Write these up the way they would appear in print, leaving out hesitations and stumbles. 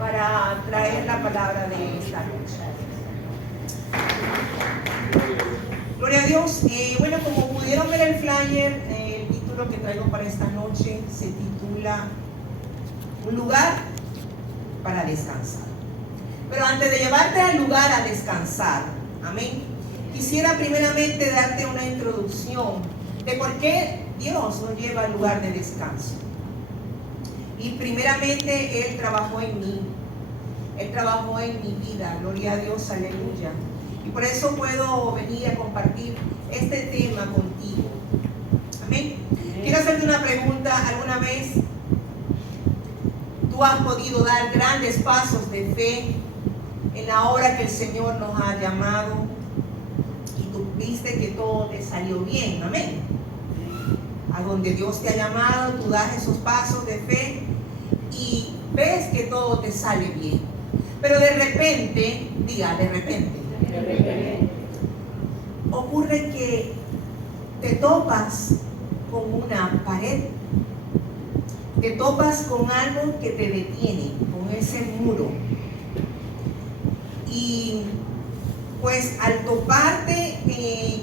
para traer la palabra de esta noche. Gloria a Dios. Bueno, como pudieron ver el flyer, el título que traigo para esta noche se titula Un lugar para descansar. Pero antes de llevarte al lugar a descansar, amén, quisiera primeramente darte una introducción de por qué Dios nos lleva al lugar de descanso. Y primeramente Él trabajó en mí, Él trabajó en mi vida, gloria a Dios, aleluya. Y por eso puedo venir a compartir este tema contigo. Amén. Quiero hacerte una pregunta. ¿Alguna vez tú has podido dar grandes pasos de fe en la hora que el Señor nos ha llamado y tú viste que todo te salió bien? Amén. A donde Dios te ha llamado, tú das esos pasos de fe y ves que todo te sale bien. Pero de repente, diga, de repente, ocurre que te topas con una pared, te topas con algo que te detiene, con ese muro. Y pues al toparte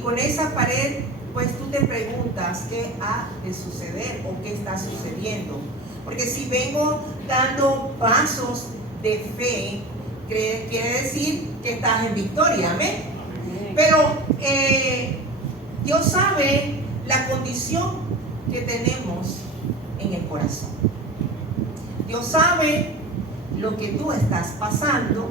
con esa pared, pues tú te preguntas qué ha de suceder o qué está sucediendo. Porque si vengo dando pasos de fe, quiere decir que estás en victoria, amén. Pero Dios sabe la condición que tenemos en el corazón. Dios sabe lo que tú estás pasando,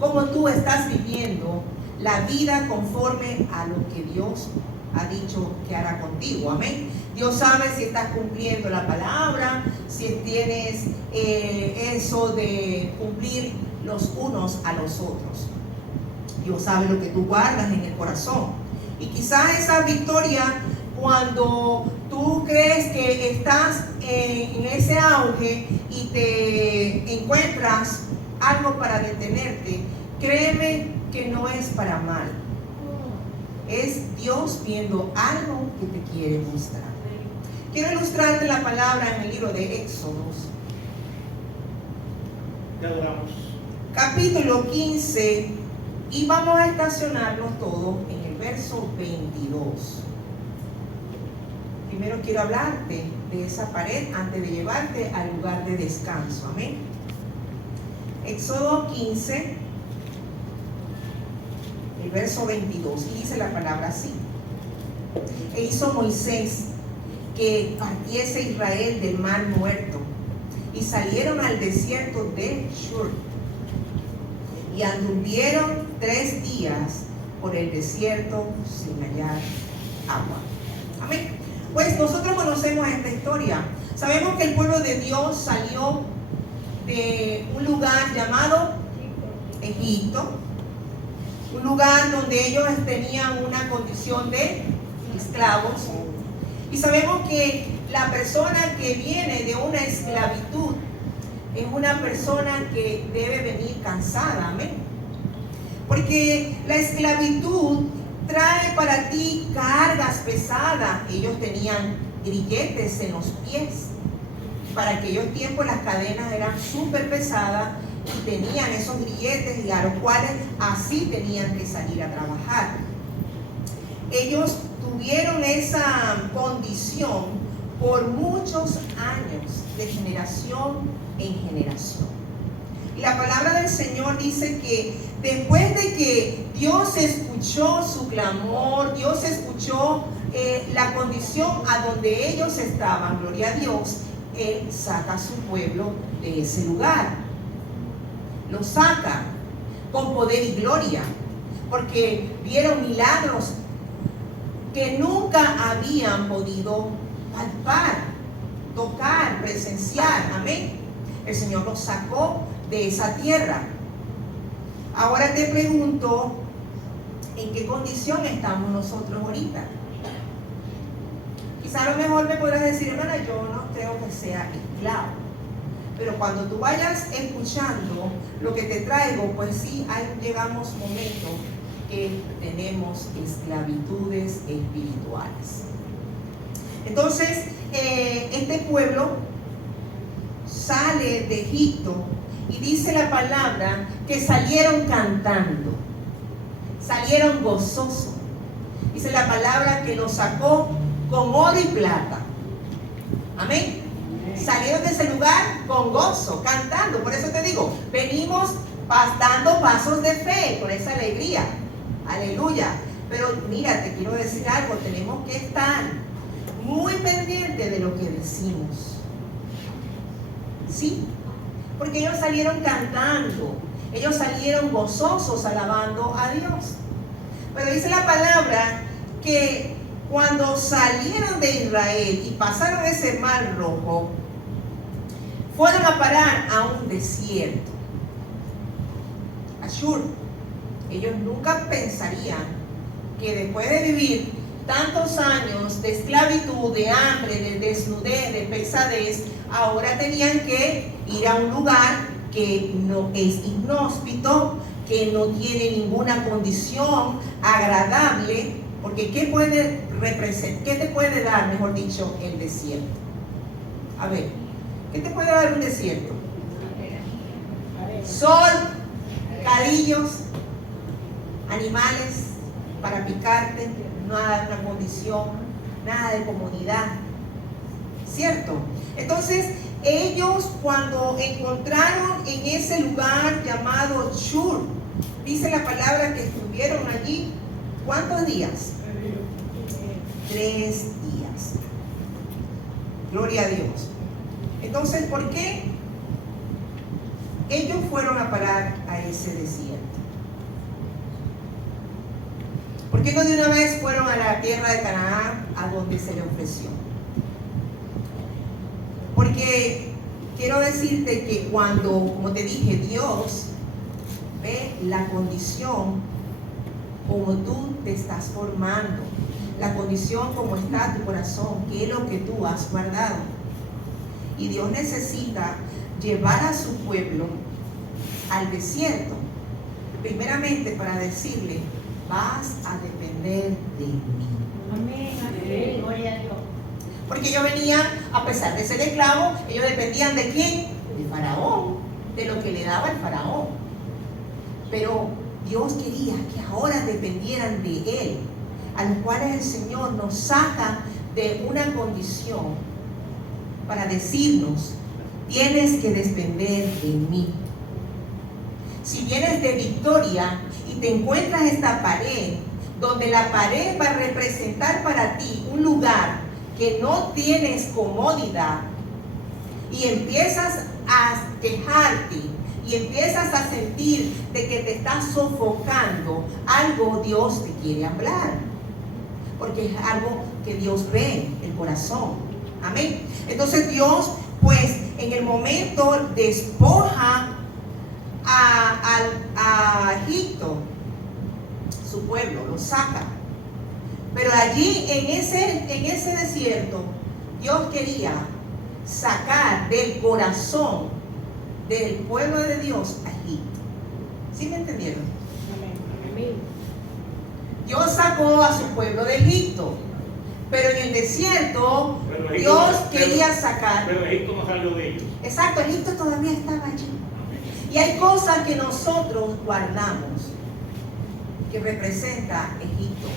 cómo tú estás viviendo la vida conforme a lo que Dios ha dicho que hará contigo, amén. Dios sabe si estás cumpliendo la palabra, si tienes eso de cumplir los unos a los otros. Dios sabe lo que tú guardas en el corazón. Y quizás esa victoria, cuando tú crees que estás en ese auge y te encuentras algo para detenerte, créeme que no es para mal. Es Dios viendo algo que te quiere mostrar. Quiero ilustrarte la palabra en el libro de Éxodos. Te adoramos. Capítulo 15, y vamos a estacionarnos todos en el verso 22. Primero quiero hablarte de esa pared antes de llevarte al lugar de descanso, amén. Éxodo 15, el verso 22, y dice la palabra así: E hizo Moisés que partiese Israel del mar muerto, y salieron al desierto de Shur, y anduvieron 3 días por el desierto sin hallar agua. Amén. Pues nosotros conocemos esta historia. Sabemos que el pueblo de Dios salió de un lugar llamado Egipto, un lugar donde ellos tenían una condición de esclavos. Y sabemos que la persona que viene de una esclavitud es una persona que debe venir cansada, amén. Porque la esclavitud trae para ti cargas pesadas. Ellos tenían grilletes en los pies. Para aquellos tiempos las cadenas eran súper pesadas y tenían esos grilletes, y a los cuales así tenían que salir a trabajar. Ellos tuvieron esa condición por muchos años, de generación en generación. Y la palabra del Señor dice que después de que Dios escuchó su clamor, Dios escuchó la condición a donde ellos estaban, gloria a Dios, Él saca a su pueblo de ese lugar. Lo saca con poder y gloria, porque vieron milagros que nunca habían podido palpar, tocar, presenciar, amén. El Señor los sacó de esa tierra. Ahora te pregunto, ¿en qué condición estamos nosotros ahorita? Quizá a lo mejor me podrás decir, hermana, yo no creo que sea esclavo. Pero cuando tú vayas escuchando lo que te traigo, pues sí, llegamos momentos que tenemos esclavitudes espirituales. Entonces, este pueblo sale de Egipto Y dice la palabra que salieron cantando, salieron gozosos. Dice la palabra que los sacó con oro y plata. Amén. Salieron de ese lugar con gozo, cantando. Por eso te digo, venimos dando pasos de fe con esa alegría. Aleluya. Pero mira, te quiero decir algo, tenemos que estar muy pendientes de lo que decimos. ¿Sí? Porque ellos salieron cantando, ellos salieron gozosos alabando a Dios. Pero dice la palabra que cuando salieron de Israel y pasaron ese mar rojo, fueron a parar a un desierto, a Shur. Ellos nunca pensarían que después de vivir tantos años de esclavitud, de hambre, de desnudez, de pesadez, ahora tenían que ir a un lugar que no es inhóspito, que no tiene ninguna condición agradable, porque ¿qué puede representar? ¿Qué te puede dar, mejor dicho, el desierto? A ver, ¿qué te puede dar un desierto? Sol, cadillos, animales para picarte, nada de una condición, nada de comodidad, ¿cierto? Entonces, ellos cuando encontraron en ese lugar llamado Shur, dice la palabra que estuvieron allí, ¿cuántos días? 3 días. Gloria a Dios. Entonces, ¿por qué ellos fueron a parar a ese desierto? ¿Por qué no de una vez fueron a la tierra de Canaán, a donde se le ofreció? Porque quiero decirte que cuando, como te dije, Dios ve la condición como tú te estás formando, la condición como está tu corazón, qué es lo que tú has guardado. Y Dios necesita llevar a su pueblo al desierto, primeramente para decirle: vas a depender de mí. Amén, amén, gloria a Dios. Porque ellos venían, a pesar de ser esclavos, ellos dependían ¿de quién? De Faraón, de lo que le daba el Faraón. Pero Dios quería que ahora dependieran de Él, a los cuales el Señor nos saca de una condición para decirnos: tienes que depender de mí. Si vienes de victoria y te encuentras esta pared, donde la pared va a representar para ti un lugar que no tienes comodidad, y empiezas a quejarte y empiezas a sentir de que te estás sofocando, algo Dios te quiere hablar, porque es algo que Dios ve, el corazón. Amén. Entonces Dios, pues, en el momento despoja a Egipto, su pueblo, lo saca. Pero allí en ese desierto, Dios quería sacar del corazón del pueblo de Dios a Egipto. ¿Sí me entendieron? Amén. Dios sacó a su pueblo de Egipto, pero en el desierto Dios quería sacar. Pero Egipto no salió de ellos. Exacto, Egipto todavía estaba allí. Y hay cosas que nosotros guardamos que representa Egipto.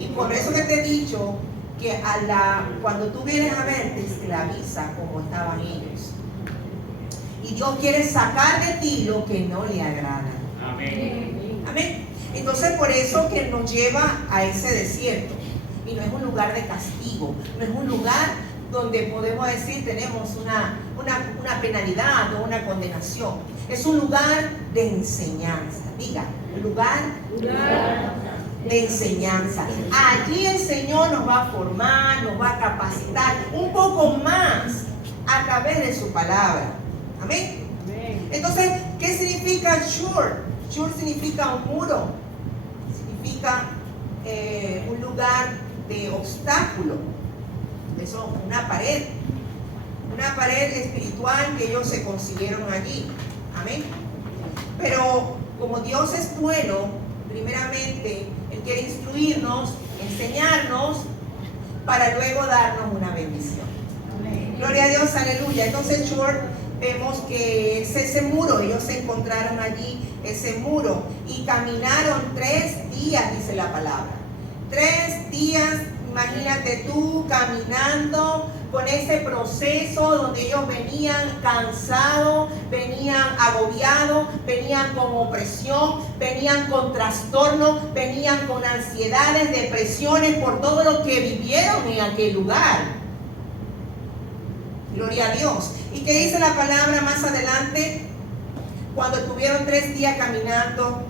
Y por eso que te he dicho que cuando tú vienes a ver, te esclaviza como estaban ellos. Y Dios quiere sacar de ti lo que no le agrada. Amén. Amén. Entonces por eso que nos lleva a ese desierto. Y no es un lugar de castigo, no es un lugar donde podemos decir tenemos una penalidad o una condenación. Es un lugar de enseñanza. Diga, un lugar de enseñanza. Allí el Señor nos va a formar, nos va a capacitar un poco más a través de su palabra. Amén. Entonces, ¿qué significa Shur? Shur significa un muro, significa un lugar de obstáculo. Eso, una pared espiritual que ellos se consiguieron allí. Amén. Pero como Dios es bueno, primeramente Él quiere instruirnos, enseñarnos, para luego darnos una bendición. Amén. Gloria a Dios, aleluya. Entonces Shur vemos que es ese muro, ellos encontraron allí ese muro y caminaron 3 días, dice la palabra. 3 días, imagínate tú caminando con ese proceso donde ellos venían cansados, venían agobiados, venían con opresión, venían con trastorno, venían con ansiedades, depresiones por todo lo que vivieron en aquel lugar. Gloria a Dios. ¿Y qué dice la palabra más adelante? Cuando estuvieron 3 días caminando,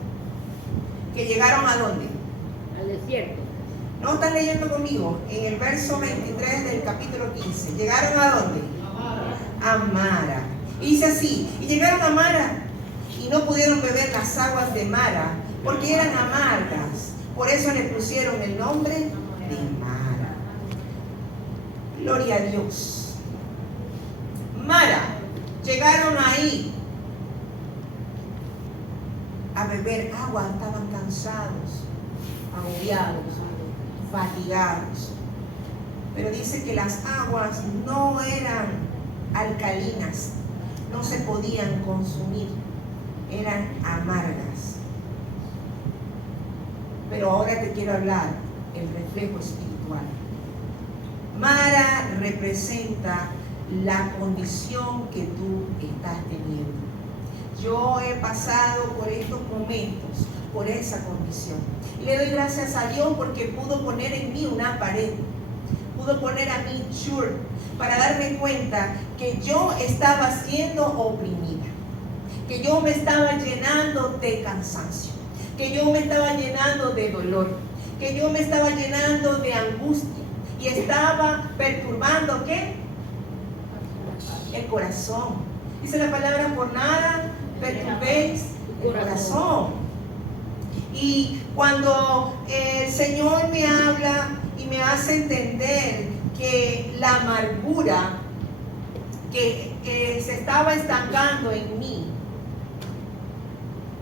que llegaron ¿a dónde? Al desierto. ¿No están leyendo conmigo? En el verso 23 del capítulo 15. ¿Llegaron a dónde? A Mara. Y dice así, y llegaron a Mara y no pudieron beber las aguas de Mara porque eran amargas. Por eso le pusieron el nombre de Mara. Gloria a Dios. Mara, llegaron ahí a beber agua, estaban cansados, agobiados, fatigados. Pero dice que las aguas no eran alcalinas, no se podían consumir, eran amargas. Pero ahora te quiero hablar el reflejo espiritual. Mara representa la condición que tú estás teniendo. Yo he pasado por estos momentos, por esa condición. Y le doy gracias a Dios porque pudo poner en mí una pared, pudo poner a mí short, para darme cuenta que yo estaba siendo oprimida, que yo me estaba llenando de cansancio, que yo me estaba llenando de dolor, que yo me estaba llenando de angustia y estaba perturbando ¿qué? El corazón. Dice la palabra, por nada perturbéis el corazón. Y cuando el Señor me habla y me hace entender que la amargura que se estaba estancando en mí,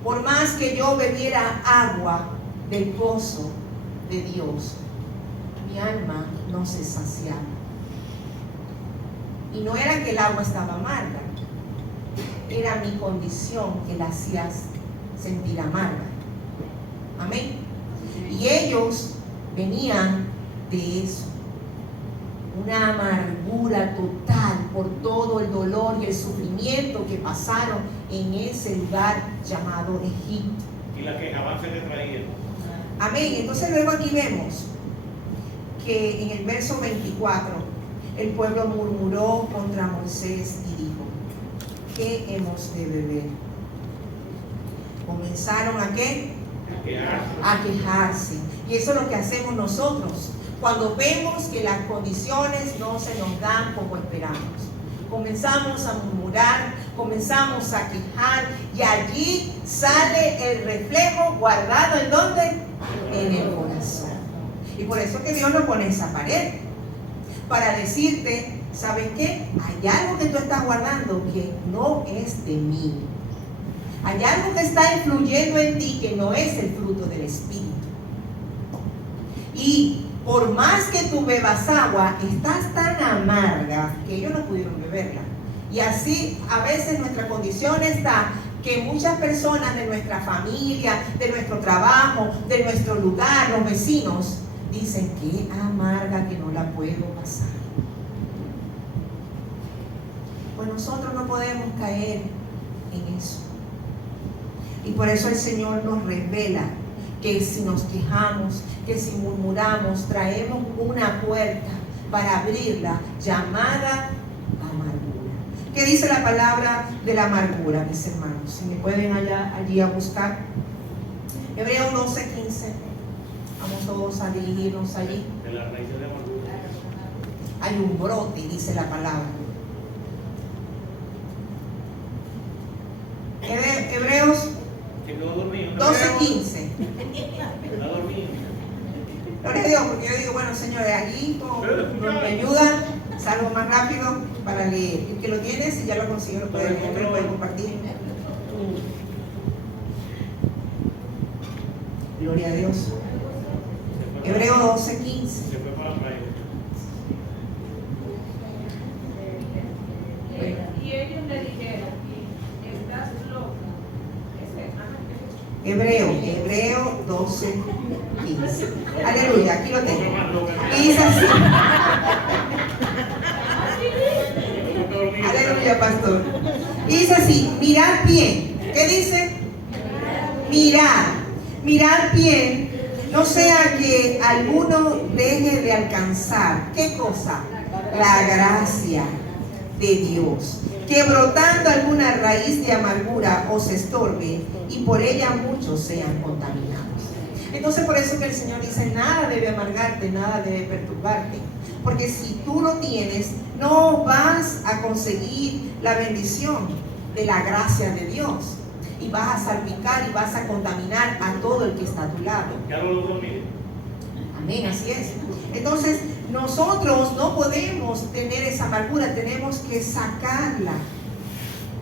por más que yo bebiera agua del pozo de Dios, mi alma no se saciaba. Y no era que el agua estaba amarga, era mi condición que la hacía sentir amarga. Amén. Y ellos venían de eso, una amargura total por todo el dolor y el sufrimiento que pasaron en ese lugar llamado Egipto. Y la quejaban se le traían. Amén. Entonces luego aquí vemos que en el verso 24 el pueblo murmuró contra Moisés y dijo, ¿qué hemos de beber? Comenzaron ¿a qué? A quejarse. Y eso es lo que hacemos nosotros cuando vemos que las condiciones no se nos dan como esperamos. Comenzamos a murmurar, comenzamos a quejar y allí sale el reflejo guardado ¿en dónde? En el corazón. Y por eso que Dios nos pone esa pared, para decirte, ¿sabes qué? Hay algo que tú estás guardando que no es de mí. Hay algo que está influyendo en ti que no es el fruto del Espíritu. Y por más que tú bebas agua, estás tan amarga que ellos no pudieron beberla. Y así a veces nuestra condición está que muchas personas de nuestra familia, de nuestro trabajo, de nuestro lugar, los vecinos, dicen que amarga que no la puedo pasar. Pues nosotros no podemos caer en eso. Y por eso el Señor nos revela que si nos quejamos, que si murmuramos, traemos una puerta para abrirla llamada amargura. ¿Qué dice la palabra de la amargura, mis hermanos? Si me pueden allí a buscar. Hebreos 12:15. Vamos todos a dirigirnos allí. De la raíz de la amargura. Hay un brote, dice la palabra. Hebreos Se quedó dormido. 12:15. Está dormido. Gloria a Dios, porque yo digo, bueno, señores, allí me ayudan, salgo más rápido para leer. El que lo tiene, si ya lo consigue, lo puede leer, lo puede compartir. Gloria a Dios. Hebreo 12:15. Se fue para la playa. Y ellos le dijeron Hebreo 12, 15. Aleluya, aquí lo tengo. Y dice así. Aleluya, pastor. Y dice así, mirad bien. ¿Qué dice? Mirad bien, no sea que alguno deje de alcanzar. ¿Qué cosa? La gracia de Dios, que brotando alguna raíz de amargura os estorbe y por ella muchos sean contaminados. Entonces por eso que el Señor dice, nada debe amargarte, nada debe perturbarte, porque si tú lo tienes, no vas a conseguir la bendición de la gracia de Dios, y vas a salpicar y vas a contaminar a todo el que está a tu lado. Ya lo dormí. Amén, así es. Entonces, nosotros no podemos tener esa amargura, tenemos que sacarla.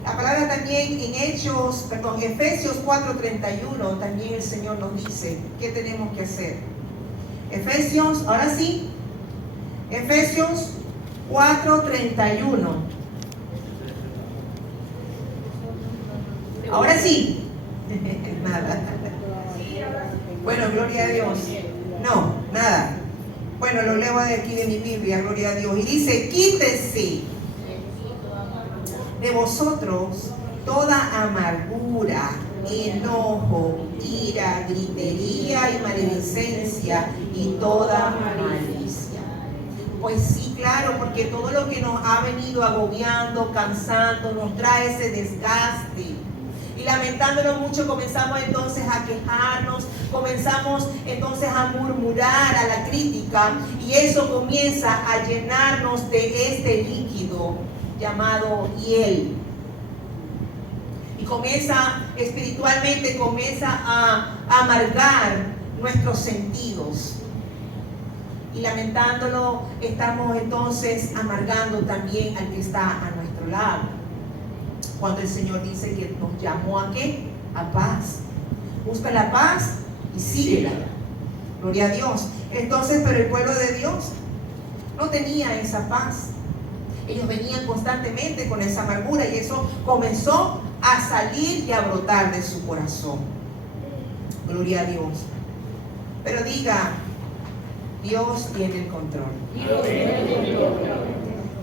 La palabra también en Efesios 4:31, también el Señor nos dice qué tenemos que hacer. Efesios, ahora sí, Efesios 4:31. Ahora sí. Nada. Bueno, gloria a Dios. No, nada. Bueno, lo leo de aquí de mi Biblia, gloria a Dios. Y dice, quítese de vosotros toda amargura, enojo, ira, gritería y maledicencia y toda malicia. Pues sí, claro, porque todo lo que nos ha venido agobiando, cansando, nos trae ese desgaste. Y lamentándolo mucho comenzamos entonces a quejarnos, comenzamos entonces a murmurar, a la crítica, y eso comienza a llenarnos de este líquido llamado hiel. Y comienza espiritualmente, comienza a amargar nuestros sentidos. Y lamentándolo estamos entonces amargando también al que está a nuestro lado. Cuando el Señor dice que nos llamó ¿a qué? A paz. Busca la paz y síguela. Gloria a Dios. Entonces, pero el pueblo de Dios no tenía esa paz. Ellos venían constantemente con esa amargura y eso comenzó a salir y a brotar de su corazón. Gloria a Dios. Pero diga, Dios tiene el control.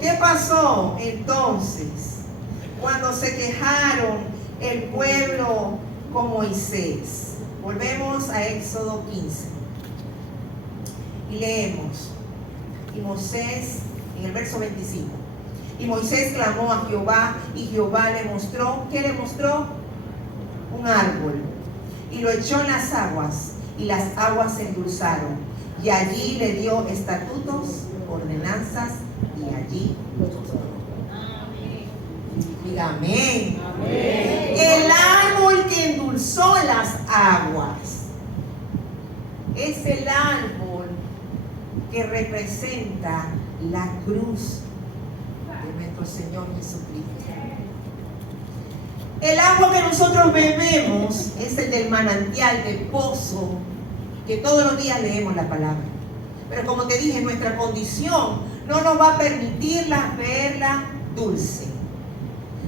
¿Qué pasó entonces cuando se quejaron el pueblo con Moisés? Volvemos a Éxodo 15 y leemos. Y Moisés, en el verso 25, y Moisés clamó a Jehová y Jehová le mostró, ¿qué le mostró? Un árbol, y lo echó en las aguas y las aguas se endulzaron, y allí le dio estatutos, ordenanzas, y allí lo tocó. Diga amén. Amén. El árbol que endulzó las aguas es el árbol que representa la cruz de nuestro Señor Jesucristo. El agua que nosotros bebemos es el del manantial, del pozo, que todos los días leemos la palabra. Pero como te dije, nuestra condición no nos va a permitir verla dulce.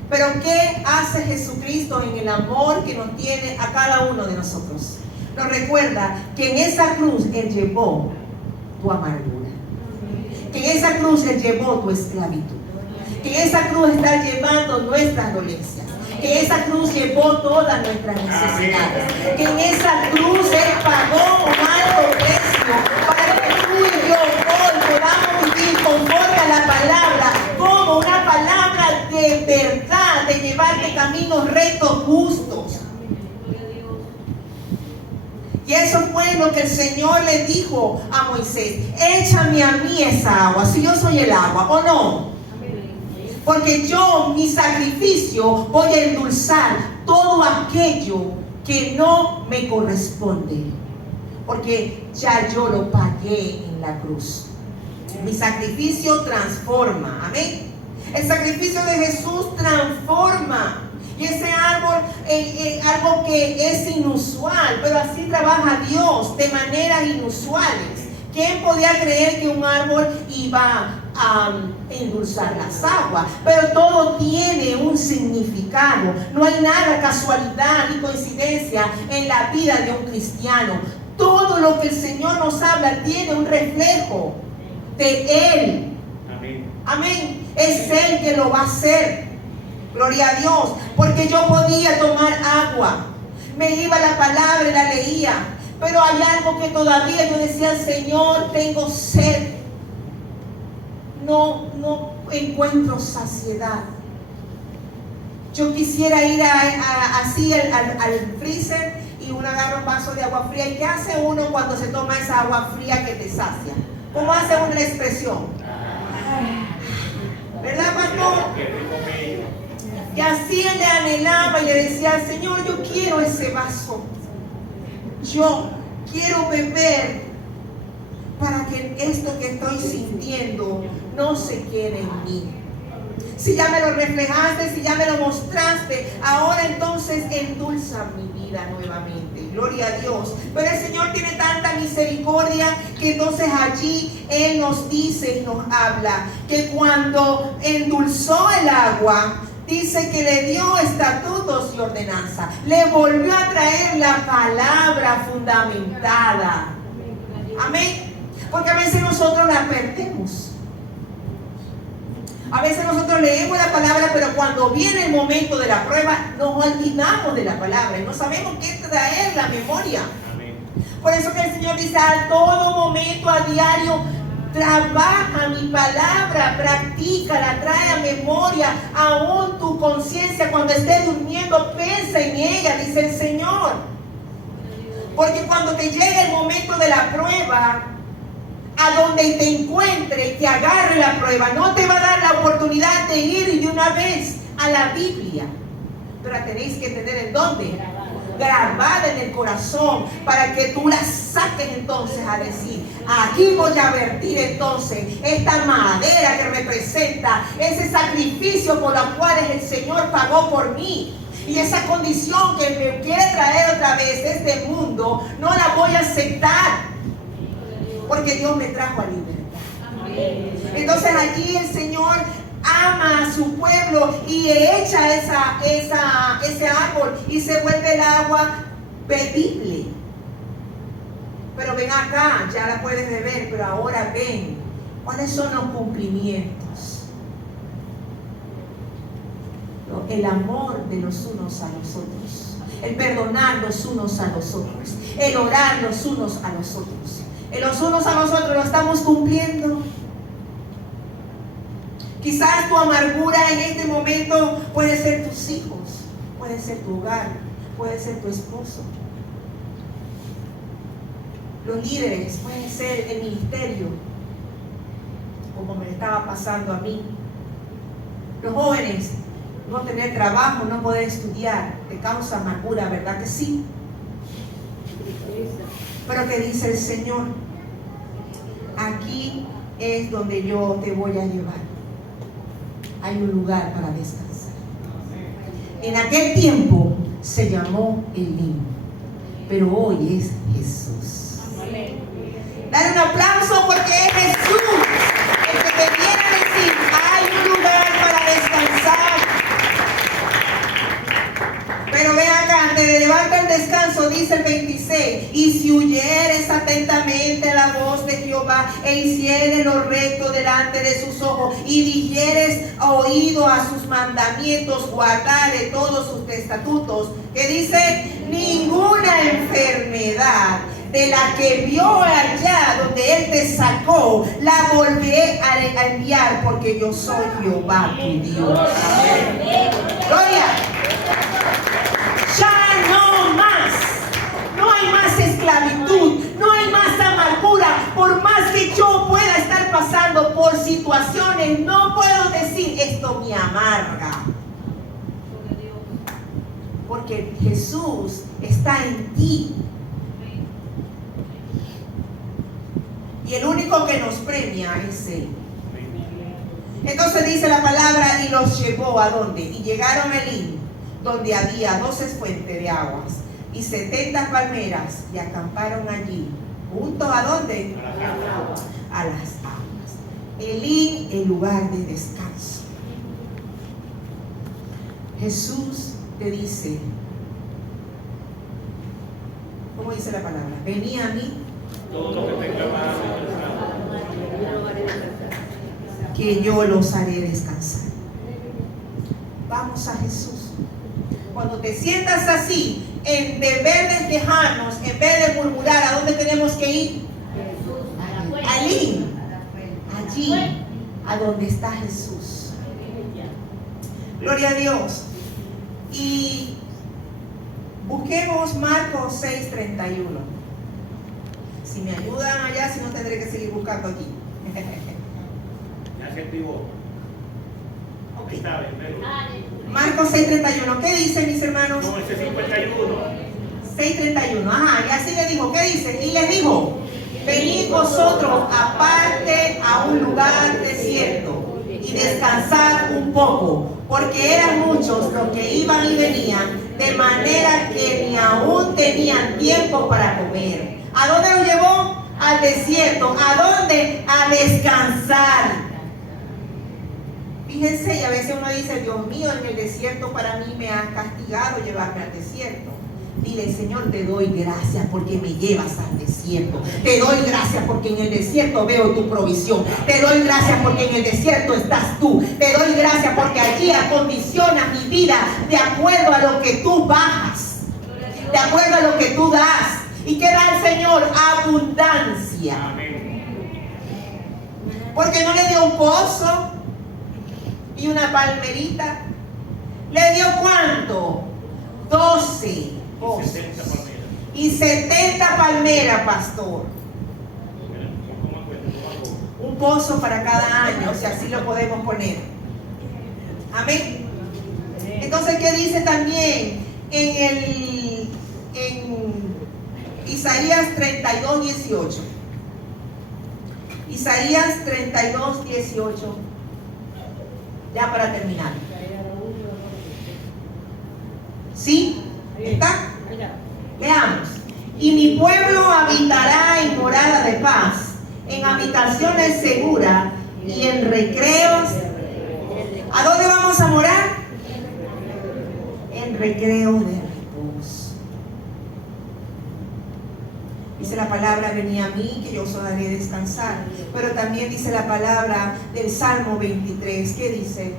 Pero ¿qué hace Jesucristo en el amor que nos tiene a cada uno de nosotros? Nos recuerda que en esa cruz Él llevó tu amargura, que en esa cruz Él llevó tu esclavitud, que en esa cruz está llevando nuestras dolencias, que en esa cruz llevó todas nuestras necesidades, que en esa cruz Él pagó un alto precio para que tú y yo hoy podamos vivir conforme a la palabra, como una palabra de verdad, de llevarte caminos rectos, justos. Y eso fue lo que el Señor le dijo a Moisés: échame a mí esa agua, si yo soy el agua, ¿o no? Porque yo, mi sacrificio, voy a endulzar todo aquello que no me corresponde, porque ya yo lo pagué en la cruz. Mi sacrificio transforma, amén. El sacrificio de Jesús transforma. Y ese árbol es algo que es inusual, pero así trabaja Dios de maneras inusuales. ¿Quién podía creer que un árbol iba endulzar las aguas, pero todo tiene un significado. No hay nada casualidad ni coincidencia en la vida de un cristiano. Todo lo que el Señor nos habla tiene un reflejo de Él. Amén. Amén. Es Él que lo va a hacer. Gloria a Dios. Porque yo podía tomar agua, me iba a la palabra y la leía, pero hay algo que todavía yo decía: Señor, tengo sed. No encuentro saciedad. Yo quisiera ir así al freezer y uno agarra un vaso de agua fría. ¿Y qué hace uno cuando se toma esa agua fría que te sacia? ¿Cómo hace uno la expresión? ¿Verdad, pastor? Qué rico bello. Y así le anhelaba y le decía: Señor, yo quiero ese vaso. Yo quiero beber para que esto que estoy sintiendo no se quede en mí. Si ya me lo reflejaste, si ya me lo mostraste, ahora entonces endulza mi vida nuevamente. Gloria a Dios. Pero el Señor tiene tanta misericordia que entonces allí Él nos dice y nos habla que cuando endulzó el agua, dice que le dio estatutos y ordenanza. Le volvió a traer la palabra fundamentada. Amén. Porque a veces nosotros la perdemos. A veces nosotros leemos la palabra, pero cuando viene el momento de la prueba, nos olvidamos de la palabra y no sabemos qué traer la memoria. Amén. Por eso que el Señor dice: a todo momento, a diario, trabaja mi palabra, practícala, trae a memoria. Aún tu conciencia, cuando esté durmiendo, piensa en ella, dice el Señor. Porque cuando te llegue el momento de la prueba, a donde te encuentre, que agarre la prueba, no te va a dar la oportunidad de ir de una vez a la Biblia, pero tenéis que tener en dónde, grabada en el corazón, para que tú la saques entonces a decir: aquí voy a vertir entonces esta madera que representa ese sacrificio por la cual el Señor pagó por mí. Y esa condición que me quiere traer otra vez de este mundo, no la voy a aceptar. Porque Dios me trajo a libertad. Entonces allí el Señor ama a su pueblo y echa ese árbol y se vuelve el agua bebible. Pero ven acá, ya la puedes beber, pero ahora ven, ¿cuáles son los cumplimientos? El amor de los unos a los otros, el perdonar los unos a los otros, el orar los unos a los otros. En los unos a los otros lo estamos cumpliendo. Quizás tu amargura en este momento puede ser tus hijos, puede ser tu hogar, puede ser tu esposo. Los líderes, puede ser el ministerio, como me estaba pasando a mí. Los jóvenes, no tener trabajo, no poder estudiar, te causa amargura, ¿verdad que sí? Pero que dice el Señor: aquí es donde yo te voy a llevar. Hay un lugar para descansar. En aquel tiempo se llamó Elim, pero hoy es Jesús. Dale un aplauso porque es Jesús el que te viene a decir: hay un lugar para descansar. Pero ve acá, te levanta el descanso, dice el 26: y si huyeres atentamente la voz de Jehová e hicieres lo recto delante de sus ojos y dijeres oído a sus mandamientos, guardares todos sus estatutos, que dice: ninguna enfermedad de la que vio allá donde Él te sacó, la volveré a enviar, porque yo soy Jehová tu Dios. Gloria. Ya no más. No hay más esclavitud, no hay más amargura. Por más que yo pueda estar pasando por situaciones, no puedo decir esto me amarga. Porque Jesús está en ti. Y el único que nos premia es Él. Entonces dice la palabra: y los llevó ¿a dónde? Y llegaron a Elim, donde había 12 fuentes de aguas y 70 palmeras, y acamparon allí, juntos ¿a dónde? A las aguas. Elim, el lugar de descanso. Jesús te dice, ¿cómo dice la palabra? Vení a mí, Todo lo que tenga más que yo los haré descansar. Vamos a Jesús. Cuando te sientas así, en vez de quejarnos, en vez de murmurar, ¿a dónde tenemos que ir? Allí, allí, a donde está Jesús. Gloria a Dios. Y busquemos Marcos 6:31. Si me ayudan allá, si no tendré que seguir buscando aquí. Ya se activó. Ok. Está bien, pero. Marcos 6:31. ¿Qué dice, mis hermanos? No, ese 51. 6:31. Ajá, y así le dijo. ¿Qué dice? Y les dijo: venid vosotros aparte a un lugar desierto y descansad un poco, porque eran muchos los que iban y venían, de manera que ni aún tenían tiempo para comer. ¿A dónde los llevó? Al desierto. ¿A dónde? A descansar. Fíjense, y a veces uno dice, Dios mío, en el desierto para mí me ha castigado llevarme al desierto. Dile, Señor, te doy gracias porque me llevas al desierto. Te doy gracias porque en el desierto veo tu provisión. Te doy gracias porque en el desierto estás tú. Te doy gracias porque allí acondicionas mi vida de acuerdo a lo que tú bajas, de acuerdo a lo que tú das. ¿Y qué da el Señor? Abundancia. Amén. Porque no le dio un pozo y una palmerita. ¿Le dio cuánto? 12 pozos 60 palmeras. y 70 palmeras, pastor. ¿Cómo cuenta? Un pozo para cada año, si así lo podemos poner. Amén. Entonces, ¿qué dice también en Isaías 32:18? Isaías 32:18. Ya para terminar. ¿Sí? ¿Está? Veamos. Y mi pueblo habitará en morada de paz, en habitaciones seguras y en recreos. ¿A dónde vamos a morar? En recreo de reposo. Dice la palabra, venid a mí que yo os haré descansar. Pero también dice la palabra del Salmo 23, que dice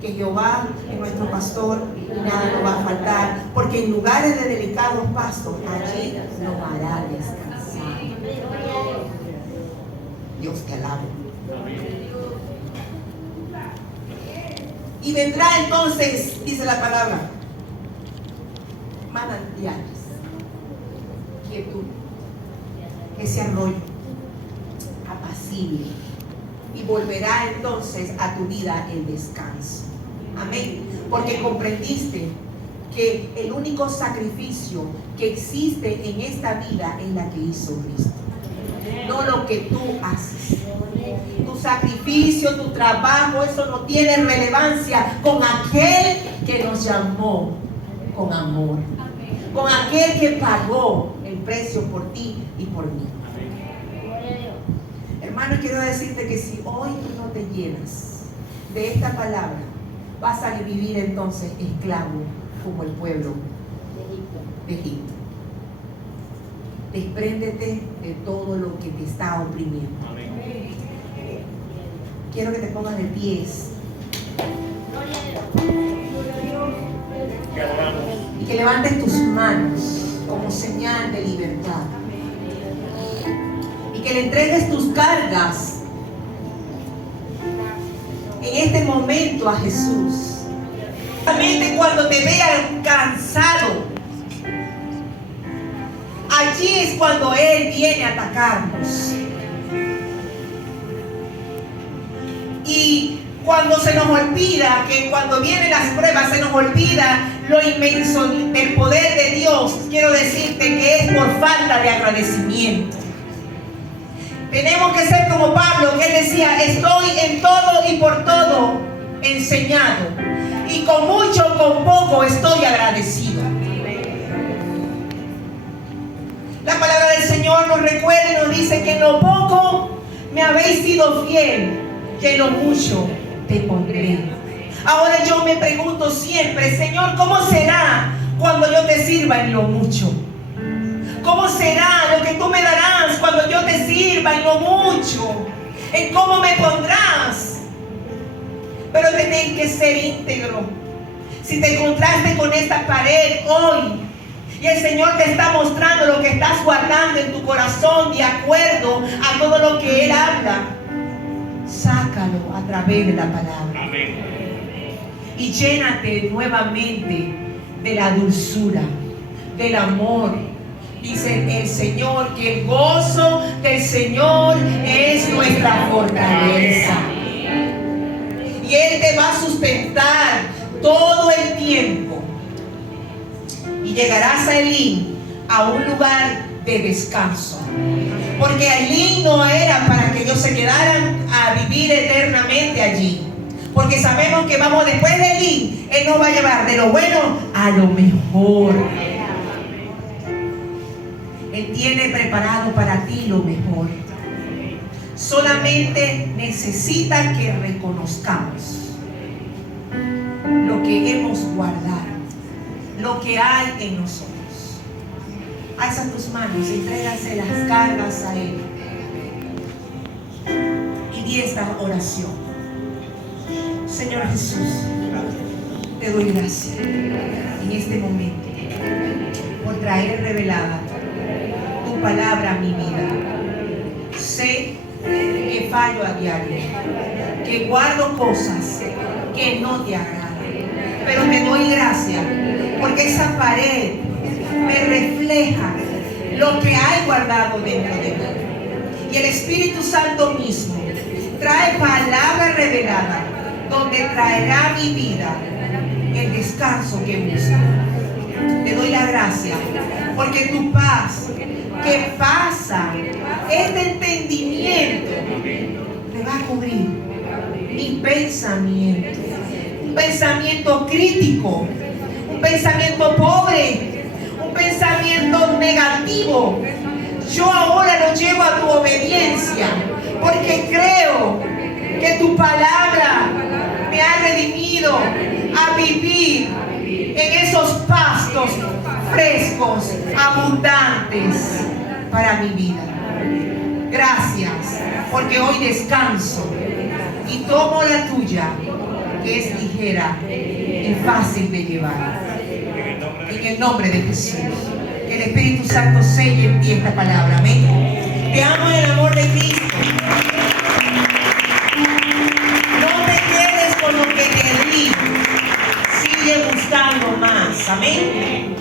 que Jehová es nuestro pastor y nada nos va a faltar, porque en lugares de delicados pastos allí nos hará descansar. Dios te alabe. Amén. Y vendrá entonces, dice la palabra, manantiales, quietud, ese arroyo apacible, y volverá entonces a tu vida el descanso. Amén. Porque comprendiste que el único sacrificio que existe en esta vida es la que hizo Cristo, no lo que tú haces. Tu sacrificio, tu trabajo, eso no tiene relevancia con aquel que nos llamó con amor, con aquel que pagó el precio por ti y por mí. Hermano, quiero decirte que si hoy tú no te llenas de esta palabra, vas a vivir entonces esclavo como el pueblo de Egipto. Despréndete de todo lo que te está oprimiendo. Amén. Quiero que te pongas de pies Que adoramos. y que levantes tus manos como señal de libertad. Y que le entregues tus cargas en este momento a Jesús. Solamente cuando te vean cansado, allí es cuando Él viene a atacarnos. Y cuando se nos olvida, que cuando vienen las pruebas se nos olvida lo inmenso del poder de Dios, quiero decirte que es por falta de agradecimiento. Tenemos que ser como Pablo, que él decía, estoy en todo y por todo enseñado, y con mucho o con poco estoy agradecido. La palabra del Señor nos recuerda y nos dice que en lo poco me habéis sido fiel, y en lo mucho te pondré. Ahora yo me pregunto siempre, Señor, ¿cómo será cuando yo te sirva en lo mucho? ¿Cómo será lo que tú me darás cuando yo te sirva en lo mucho? ¿En cómo me pondrás? Pero tenés que ser íntegro. Si te encontraste con esta pared hoy y el Señor te está mostrando lo que estás guardando en tu corazón de acuerdo a todo lo que Él habla, sácalo a través de la palabra. Amén. Y llénate nuevamente de la dulzura, del amor. Dice el Señor que el gozo del Señor es nuestra fortaleza. Y Él te va a sustentar todo el tiempo. Y llegarás a Elín, a un lugar de descanso. Porque Elín no era para que ellos se quedaran a vivir eternamente allí. Porque sabemos que vamos después de Elín, Él nos va a llevar de lo bueno a lo mejor. Él tiene preparado para ti lo mejor. Solamente necesita que reconozcamos lo que hemos guardado, lo que hay en nosotros. Alza tus manos, entrégase las cargas a Él y di esta oración. Señor Jesús, te doy gracias en este momento por traer revelada tu palabra a mi vida. Sé que fallo a diario, que guardo cosas que no te agradan, pero te doy gracias porque esa pared me refleja lo que hay guardado dentro de mí. Y el Espíritu Santo mismo trae palabra revelada donde traerá a mi vida el descanso que busco. Te doy la gracia porque tu paz que pasa este entendimiento me va a cubrir mi pensamiento, un pensamiento crítico, un pensamiento pobre, un pensamiento negativo. Yo ahora lo llevo a tu obediencia porque creo que tu palabra me ha redimido a vivir en esos pastos frescos, abundantes para mi vida. Gracias, porque hoy descanso y tomo la tuya, que es ligera y fácil de llevar. En el nombre de Jesús, que el Espíritu Santo selle en ti esta palabra. Amén. Te amo en el amor de Cristo. No te quedes con lo que te di. Sigue buscando más. Amén.